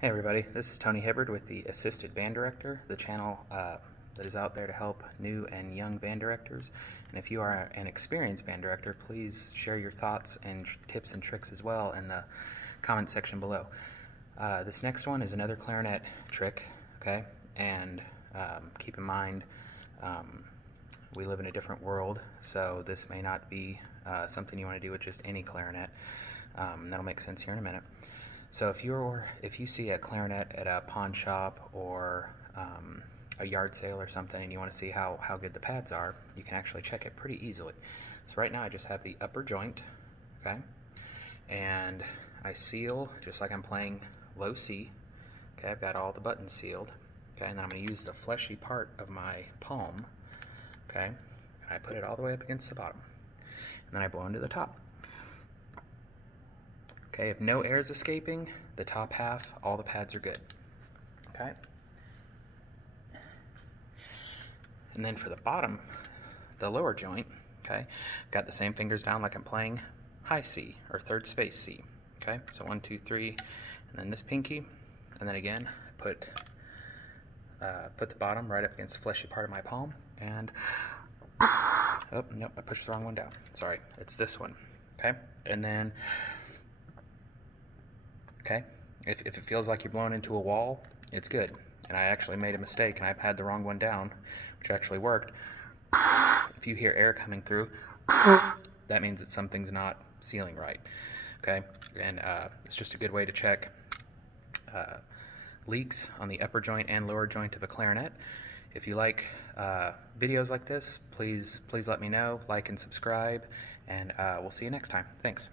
Hey everybody, this is Tony Hibbard with the Assisted Band Director, the channel that is out there to help new and young band directors. And if you are an experienced band director, please share your thoughts and tips and tricks as well in the comment section below. This next one is another clarinet trick, okay? And keep in mind, we live in a different world, so this may not be something you want to do with just any clarinet. That'll make sense here in a minute. So if you see a clarinet at a pawn shop or a yard sale or something and you want to see how good the pads are, you can actually check it pretty easily. So right now I just have the upper joint, okay, and I seal just like I'm playing low C. Okay, I've got all the buttons sealed. Okay, and then I'm going to use the fleshy part of my palm. Okay, and I put it all the way up against the bottom, and then I blow into the top. Okay, if no air is escaping, the top half, all the pads are good. Okay? And then for the bottom, the lower joint, okay, got the same fingers down like I'm playing high C, or third space C. Okay, so 1, 2, 3, and then this pinky, and then again, put the bottom right up against the fleshy part of my palm, and, oh, nope, I pushed the wrong one down. Sorry, it's this one. Okay, and then, okay, if it feels like you're blowing into a wall, it's good. And I actually made a mistake and I had the wrong one down, which actually worked. If you hear air coming through, that means that something's not sealing right. Okay, and it's just a good way to check leaks on the upper joint and lower joint of a clarinet. If you like videos like this, please let me know, like and subscribe, and we'll see you next time. Thanks.